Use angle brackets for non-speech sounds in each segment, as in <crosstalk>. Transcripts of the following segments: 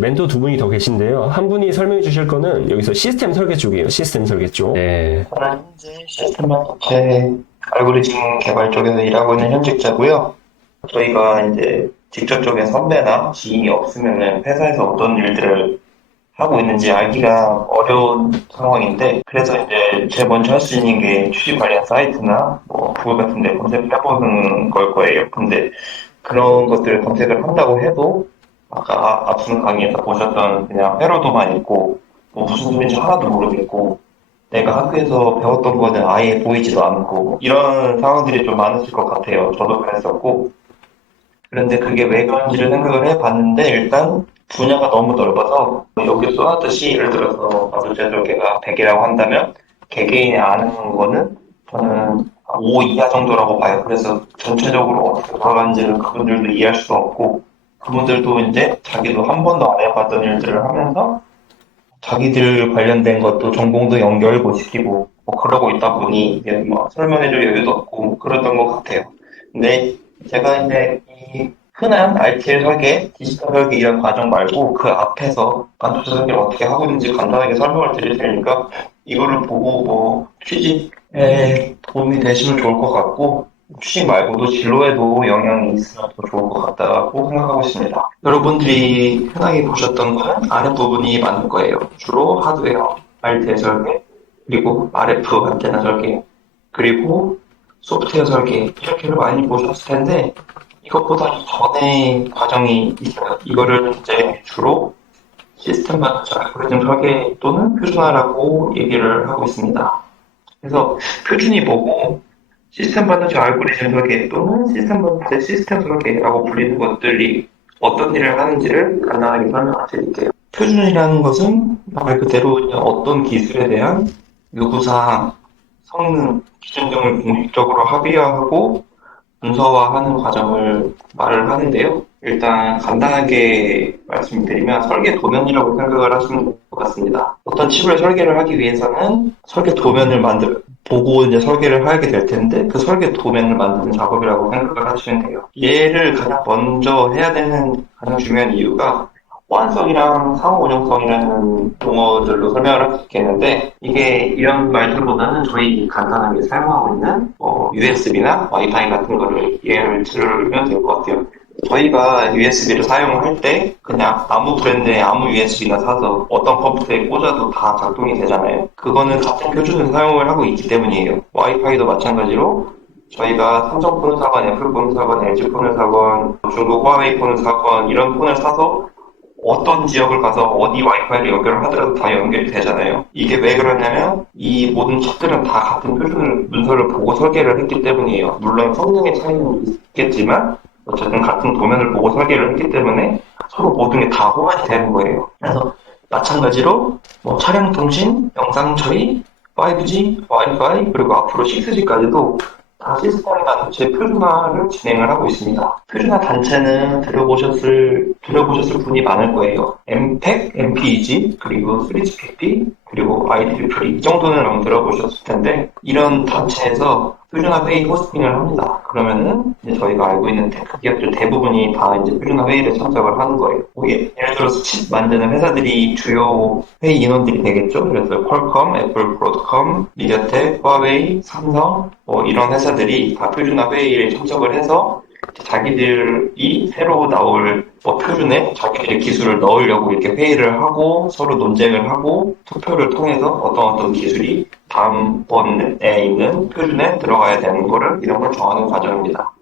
멘토 두 분이 더 계신데요. 한 분이 설명해 주실 거는 여기서 시스템 설계 쪽이에요. 시스템 설계 쪽. 네. 저는 현재 시스템 반도체 알고리즘 개발 쪽에서 일하고 있는 현직자고요. 저희가 이제 직접적인 선배나 지인이 없으면 회사에서 어떤 일들을 하고 있는지 알기가 어려운 상황인데 그래서 이제 제일 먼저 할 수 있는 게 취직 관련 사이트나 뭐 구글 같은 데 검색을 해보는 걸 거예요. 근데 그런 것들을 검색을 한다고 해도 아까 앞선 강의에서 보셨던 그냥 회로도만 있고 뭐 무슨 소리인지 하나도 모르겠고 내가 학교에서 배웠던 거는 아예 보이지도 않고 이런 상황들이 좀 많으실 것 같아요. 저도 그랬었고 그런데 그게 왜 그런지를 생각을 해봤는데 일단 분야가 너무 넓어서 여기 쏘았듯이 예를 들어서 설계가 100이라고 한다면 개개인이 아는 거는 저는 5 이하 정도라고 봐요. 그래서 전체적으로 어떻게 돌아가는지를 그분들도 이해할 수가 없고 그분들도 이제 자기도 한 번도 안 해봤던 일들을 하면서 자기들 관련된 것도 전공도 연결고 시키고 뭐 그러고 있다 보니 뭐 설명해줄 여유도 없고 뭐 그랬던 것 같아요. 근데 제가 이제 이 흔한 RTL 설계, 디지털 설계 이런 과정 말고 그 앞에서 반도체 설계를 어떻게 하고 있는지 간단하게 설명을 드릴 테니까 이거를 보고 뭐 취직에 도움이 되시면 좋을 것 같고 취직 말고도 진로에도 영향이 있으면 더 좋을 것 같다고 생각하고 있습니다. 여러분들이 흔하게 보셨던 거는 아랫부분이 많을 거예요. 주로 하드웨어, RTL 설계, 그리고 RF 안테나 설계, 그리고 소프트웨어 설계 이렇게를 많이 보셨을 텐데 이것보다 이전에 과정이 있어요. 이거를 이제 주로 시스템 반도체 알고리즘 설계 또는 표준화라고 얘기를 하고 있습니다. 그래서 표준이 뭐고 시스템 반도체 알고리즘 설계 또는 시스템 반도체 시스템 설계라고 불리는 것들이 어떤 일을 하는지를 간단하게 설명을 드릴게요. 표준이라는 것은 말 그대로 어떤 기술에 대한 요구사항, 성능, 기준 등을 공식적으로 합의화하고 문서화하는 과정을 말을 하는데요. 일단 간단하게 말씀드리면 설계 도면이라고 생각을 하시면 될것 같습니다. 어떤 칩을 설계를 하기 위해서는 설계 도면을 만들 보고 이제 설계를 하게 될 텐데 그 설계 도면을 만드는 작업이라고 생각을 하시면 돼요. 얘를 가장 먼저 해야 되는 가장 중요한 이유가 호환성이랑 상호 운영성이라는 용어들로 설명을 할 수 있겠는데 이게 이런 말들보다는 저희 간단하게 사용하고 있는 뭐 USB나 와이파이 같은 거를 예를 들면 될 것 같아요. 저희가 USB를 사용을 할때 그냥 아무 브랜드의 아무 USB나 사서 어떤 컴퓨터에 꽂아도 다 작동이 되잖아요. 그거는 같은 표준을 사용을 하고 있기 때문이에요. 와이파이도 마찬가지로 저희가 삼성 폰을 사건, 애플 폰을 사건, LG 폰을 사건, 중국 화웨이 폰을 사건 이런 폰을 사서 어떤 지역을 가서 어디 와이파이를 연결을 하더라도 다 연결이 되잖아요. 이게 왜 그러냐면 이 모든 칩들은 다 같은 표준을 문서를 보고 설계를 했기 때문이에요. 물론 성능의 차이는 있겠지만 어쨌든 같은 도면을 보고 설계를 했기 때문에 서로 모든 게 다 호환이 되는 거예요. 그래서 마찬가지로 뭐 차량 통신, 영상 처리, 5G, 와이파이 그리고 앞으로 6G까지도 다 시스템 단체 표준화를 진행을 하고 있습니다. 표준화 단체는 들어보셨을 들어보셨을 분이 많을 거예요. MPEG, MPEG, 그리고 3GPP, 그리고 IEEE 이 정도는 들어보셨을 텐데 이런 단체에서 표준화 회의 호스팅을 합니다. 그러면은 저희가 알고 있는 테크 기업들 대부분이 다 이제 표준화 회의를 참석을 하는 거예요. 뭐 예, 예를 들어서 칩 만드는 회사들이 주요 회의 인원들이 되겠죠. 그래서 퀄컴, 애플, 브로드컴, 미디어텍, 화웨이, 삼성 뭐 이런 회사들이 다 표준화 회의에 참석을 해서 자기들이 새로 나올 뭐 표준에 자기들의 기술을 넣으려고 이렇게 회의를 하고 서로 논쟁을 하고 투표를 통해서 어떤 어떤 기술이 다음번에 있는 표준에 들어가야 되는 거를 이런 걸 정하는 과정입니다.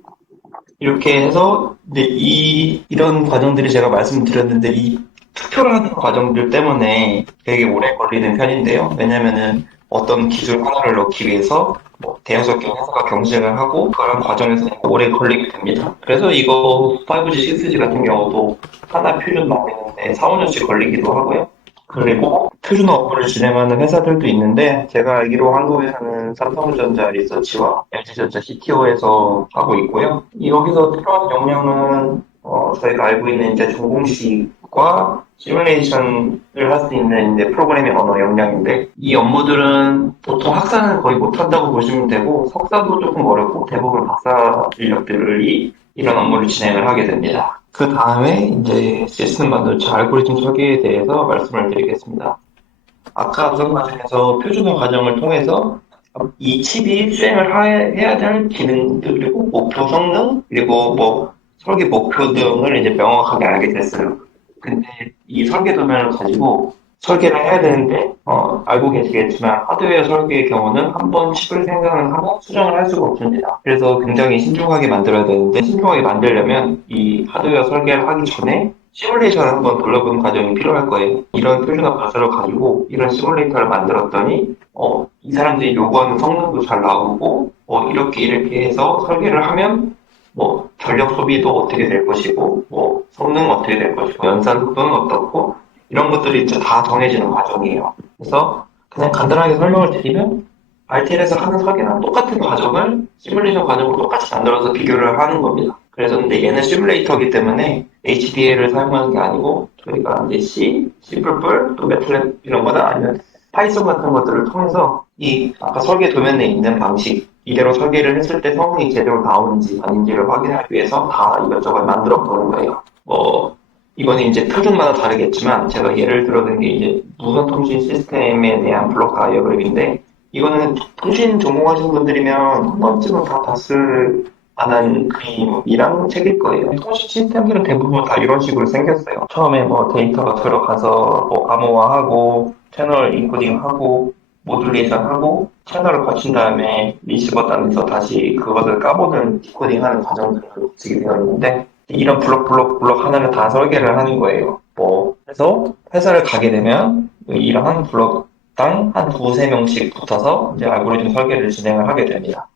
이렇게 해서 이제 이 이런 과정들이 제가 말씀드렸는데 이 투표를 하는 과정들 때문에 되게 오래 걸리는 편인데요. 왜냐면은 어떤 기술 하나를 넣기 위해서 뭐 대여섯 개 회사가 경쟁을 하고 그런 과정에서 오래 걸리게 됩니다. 그래서 이거 5G, 6G 같은 경우도 하나 표준 만드는데 4, 5년씩 걸리기도 하고요. 그리고 표준 업무를 진행하는 회사들도 있는데 제가 알기로 한국에서는 삼성전자 리서치와 LG전자 CTO에서 하고 있고요. 여기서 필요한 역량은 어, 저희가 알고 있는 이제 전공식과 시뮬레이션을 할 수 있는 이제 프로그래밍 언어 역량인데 이 업무들은 보통 학사는 거의 못한다고 보시면 되고 석사도 조금 어렵고 대부분 박사 인력들이 이런 업무를 진행을 하게 됩니다. 그 다음에 이제 시스템 반도체 알고리즘 설계에 대해서 말씀을 드리겠습니다. 아까 앞선 과정에서 표준화 과정을 통해서 이 칩이 수행을 하- 해야 될 기능들 그리고 목표 성능 그리고 뭐 설계 목표 등을 이제 명확하게 알게 됐어요. 근데 이 설계 도면을 가지고 설계를 해야 되는데 어, 알고 계시겠지만 하드웨어 설계의 경우는 한 번 칩을 생산을 하고 수정을 할 수가 없습니다. 그래서 굉장히 신중하게 만들어야 되는데 신중하게 만들려면 이 하드웨어 설계를 하기 전에 시뮬레이션을 한번 돌려보는 과정이 필요할 거예요. 이런 표준화 가설을 가지고 이런 시뮬레이터를 만들었더니 어, 이 사람들이 요구하는 성능도 잘 나오고 어, 이렇게 이렇게 해서 설계를 하면 뭐 전력 소비도 어떻게 될 것이고 뭐 성능 어떻게 될 것이고 연산 속도는 어떻고 이런 것들이 이제 다 정해지는 과정이에요. 그래서 그냥 간단하게 설명을 드리면 RTL에서 하는 설계랑 똑같은 과정을 시뮬레이션 과정으로 똑같이 만들어서 비교를 하는 겁니다. 그래서 근데 얘는 시뮬레이터이기 때문에 HDL을 사용하는 게 아니고 저희가 이제 C, C++, 또 매틀랩 이런 거나 아니면 파이썬 같은 것들을 통해서 이 아까 설계 도면에 있는 방식 이대로 설계를 했을 때 성능이 제대로 나오는지 아닌지를 확인하기 위해서 다 이것저것 만들어 보는 거예요. 뭐 이거는 이제 표준마다 다르겠지만 제가 예를 들어 든 게 이제 무선 통신 시스템에 대한 블록 다이어그램인데 이거는 통신 전공하신 분들이면 한 번쯤은 다 봤을 만한 그림이랑 책일 거예요. 통신 시스템들은 대부분 다 이런 식으로 생겼어요. 처음에 뭐 데이터가 들어가서 뭐 암호화하고 채널 인코딩 하고 모듈레이션 하고 채널을 거친 다음에 리시버 단에서 다시 그것을 까보는 디코딩 하는 과정들을 거치게 되어 있는데 이런 블록 블록 블록 하나를 다 설계를 하는 거예요. 뭐 그래서 회사를 가게 되면 이러한 블록당 한 두세 명씩 붙어서 이제 알고리즘 설계를 진행을 하게 됩니다.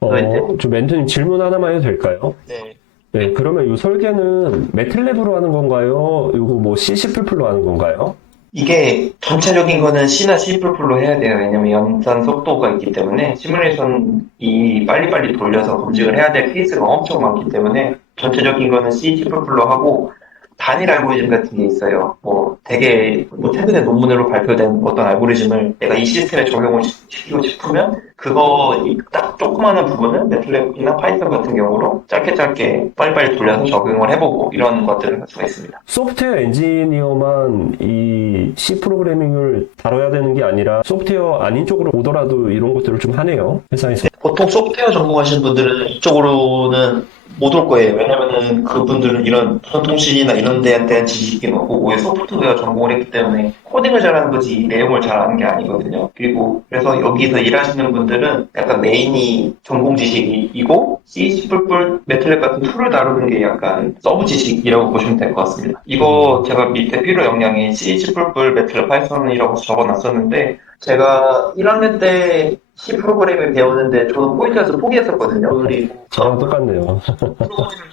어, 네. 저 멘토님 질문 하나만 해도 될까요? 네. 네, 그러면 이 설계는 매틀랩으로 하는 건가요? 이거 뭐 C++로 하는 건가요? 이게 전체적인 거는 C나 C++로 해야 돼요. 왜냐면 연산 속도가 있기 때문에 시뮬레이션이 빨리빨리 돌려서 검증을 해야 될 케이스가 엄청 많기 때문에 전체적인 거는 C, C++로 하고 단일 알고리즘 같은 게 있어요. 뭐 되게 뭐 최근에 논문으로 발표된 어떤 알고리즘을 내가 이 시스템에 적용을 시- 시키고 싶으면 그거 이딱 조그마한 부분을 매틀랩이나 파이썬 같은 경우로 짧게 짧게 빨리빨리 돌려서 적용을 해보고 이런 것들을 할 수가 있습니다. 소프트웨어 엔지니어만 이 C 프로그래밍을 다뤄야 되는 게 아니라 소프트웨어 아닌 쪽으로 오더라도 이런 것들을 좀 하네요. 회사에서. 보통 소프트웨어 전공하시는 분들은 이쪽으로는 못올 거예요. 왜냐면은 그분들은 이런 무선통신이나 이런 데에 대한 지식이 없고 오히려 소프트웨어 전공을 했기 때문에 코딩을 잘하는 거지 내용을 잘 아는 게 아니거든요. 그리고 그래서 여기서 일하시는 분들은 약간 메인이 전공 지식이고 C, C++, 매틀랩 같은 툴을 다루는 게 약간 서브 지식이라고 보시면 될 것 같습니다. 이거 제가 밑에 필요 역량이 C, C++, 매틀랩, 파이썬이라고 적어놨었는데 제가 1학년 때 C 프로그램을 배우는데 저는 포인트에서 포기했었거든요. 그리고 저랑 똑같네요. 그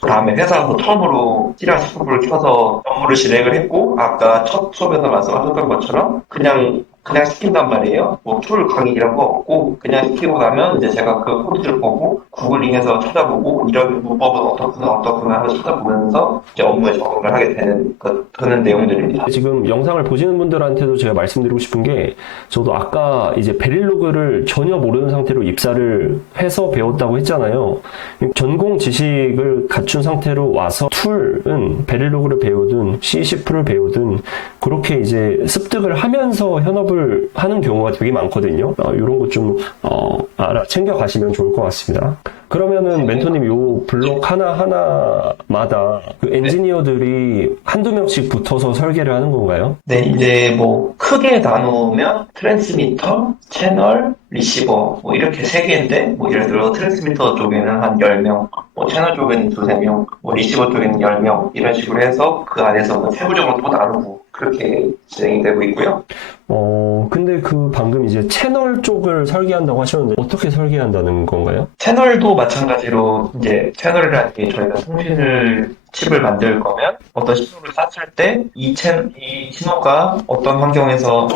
<laughs> 다음에 회사에서 처음으로 C랑 C++를 켜서 업무를 진행을 했고 아까 첫 수업에서 말씀하셨던 것처럼 그냥 그냥 시킨단 말이에요. 뭐툴 강의 이런 거 없고 그냥 시키고 나면 이제 제가 그 코드를 보고 구글링해서 찾아보고 이런 문법은 어떻구나 어떻구나 하고 찾아보면서 이제 업무에 적응을 하게 되는 그 되는 내용들입니다. 지금 영상을 보시는 분들한테도 제가 말씀드리고 싶은 게 저도 아까 이제 베릴로그를 전혀 모르는 상태로 입사를 해서 배웠다고 했잖아요. 전공 지식을 갖춘 상태로 와서 툴은 베릴로그를 배우든 C를 배우든 그렇게 이제 습득을 하면서 현업을 하는 경우가 되게 많거든요. 이런 것좀 알아 챙겨 가시면 좋을 것 같습니다. 그러면은 멘토님 요 블록 하나 하나마다 그 엔지니어들이 한두 명씩 붙어서 설계를 하는 건가요? 네, 이제 뭐 크게 나누면 트랜스미터, 채널, 리시버 뭐 이렇게 세 개인데 뭐 예를 들어 트랜스미터 쪽에는 한 10명, 뭐 채널 쪽에는 두세 명, 뭐 리시버 쪽에는 10명 이런 식으로 해서 그 안에서는 세부적으로 또 나누고 그렇게 진행이 되고 있고요. 어, 근데 그 방금 이제 채널 쪽을 설계한다고 하셨는데 어떻게 설계한다는 건가요? 채널도 마찬가지로 이제 채널이라는 게 저희가 통신을 칩을 만들 거면 어떤 신호를 쐈을 때 이 채, 이 신호가 어떤 환경에서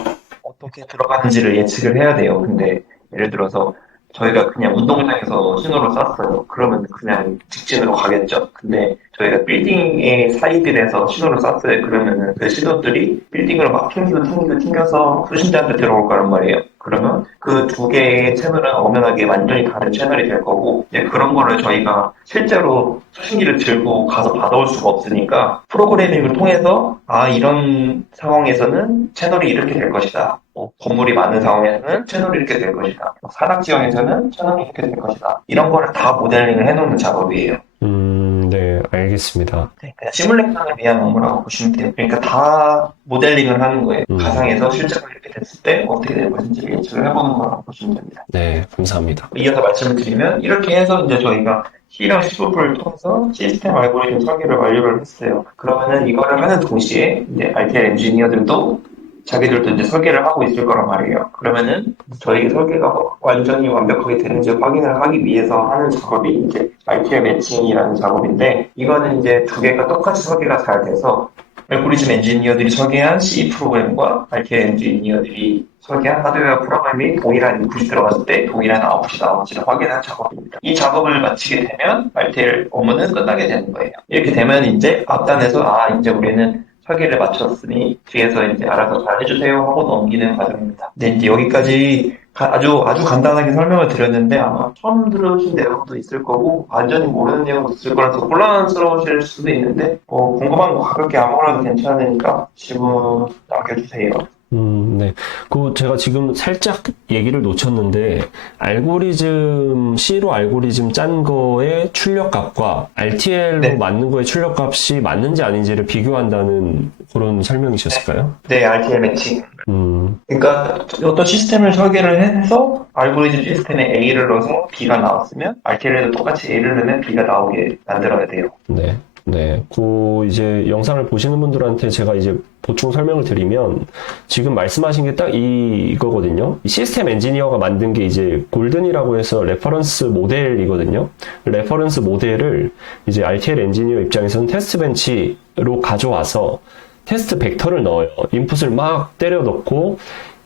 어떻게 들어가는지를 예측을 해야 돼요. 근데 예를 들어서 저희가 그냥 운동장에서 신호를 쐈어요. 그러면 그냥 직진으로 가겠죠. 근데 저희가 빌딩의 사이드에서 신호를 쐈어요. 그러면은 그 신호들이 빌딩으로 막 튕기고 튕기고 튕겨서 수신자한테 들어올 거란 말이에요. 그러면 그 두 개의 채널은 엄연하게 완전히 다른 채널이 될 거고 이제 그런 거를 저희가 실제로 수신기를 들고 가서 받아올 수가 없으니까 프로그래밍을 통해서 아 이런 상황에서는 채널이 이렇게 될 것이다. 뭐 건물이 많은 상황에서는 채널이 이렇게 될 것이다. 뭐 산악 지형에서는 채널이 이렇게 될 것이다. 이런 거를 다 모델링을 해놓는 작업이에요. 음, 네, 알겠습니다. 네, 그냥 시뮬레이션을 위한 업무라고 보시면 돼요. 그러니까 다 모델링을 하는 거예요. 음. 가상에서 실제로 이렇게 됐을 때 어떻게 될 것인지 예측을 해보는 거라고 보시면 됩니다. 네, 감사합니다. 이어서 말씀을 드리면 이렇게 해서 이제 저희가 C랑 C++를 통해서 시스템 알고리즘 설계를 완료를 했어요. 그러면은 이거를 하는 동시에 이제 RTL 엔지니어들도 자기들도 이제 설계를 하고 있을 거란 말이에요. 그러면은 저희 설계가 완전히 완벽하게 되는지 확인을 하기 위해서 하는 작업이 이제 RTL 매칭이라는 작업인데 이거는 이제 두 개가 똑같이 설계가 잘 돼서 알고리즘 엔지니어들이 설계한 C 프로그램과 RTL 엔지니어들이 설계한 하드웨어 프로그램이 동일한 인풋이 들어갔을 때 동일한 아웃풋이 나오는지를 확인하는 작업입니다. 이 작업을 마치게 되면 RTL 업무는 끝나게 되는 거예요. 이렇게 되면 이제 앞단에서 아 이제 우리는 설계를 마쳤으니 뒤에서 이제 알아서 잘 해주세요 하고 넘기는 과정입니다. 네 이제 여기까지 가- 아주 아주 간단하게 설명을 드렸는데 아마 처음 들으신 내용도 있을 거고 완전히 모르는 내용도 있을 거라서 혼란스러우실 수도 있는데 뭐 궁금한 거 가볍게 아무거나도 괜찮으니까 질문 남겨주세요. 음, 네. 그 제가 지금 살짝 얘기를 놓쳤는데 알고리즘 C로 알고리즘 짠 거의 출력값과 RTL로 네. 맞는 거의 출력값이 맞는지 아닌지를 비교한다는 그런 설명이셨을까요? 네, RTL 매칭. 음, 그러니까 어떤 시스템을 설계를 해서 알고리즘 시스템에 A를 넣어서 B가 나왔으면 RTL에도 똑같이 A를 넣으면 B가 나오게 만들어야 돼요. 네. 네. 그 이제 영상을 보시는 분들한테 제가 이제 보충 설명을 드리면 지금 말씀하신 게 딱 이거거든요. 이 시스템 엔지니어가 만든 게 이제 골든이라고 해서 레퍼런스 모델이거든요. 레퍼런스 모델을 이제 RTL 엔지니어 입장에서는 테스트 벤치로 가져와서 테스트 벡터를 넣어요. 인풋을 막 때려 넣고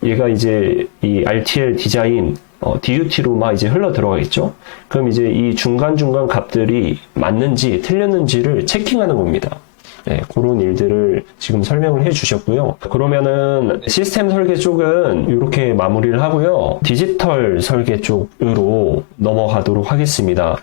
얘가 이제 이 RTL 디자인 어, DUT로 막 이제 흘러 들어가겠죠. 그럼 이제 이 중간중간 값들이 맞는지 틀렸는지를 체킹하는 겁니다. 네, 그런 일들을 지금 설명을 해 주셨고요. 그러면은 시스템 설계 쪽은 이렇게 마무리를 하고요. 디지털 설계 쪽으로 넘어가도록 하겠습니다.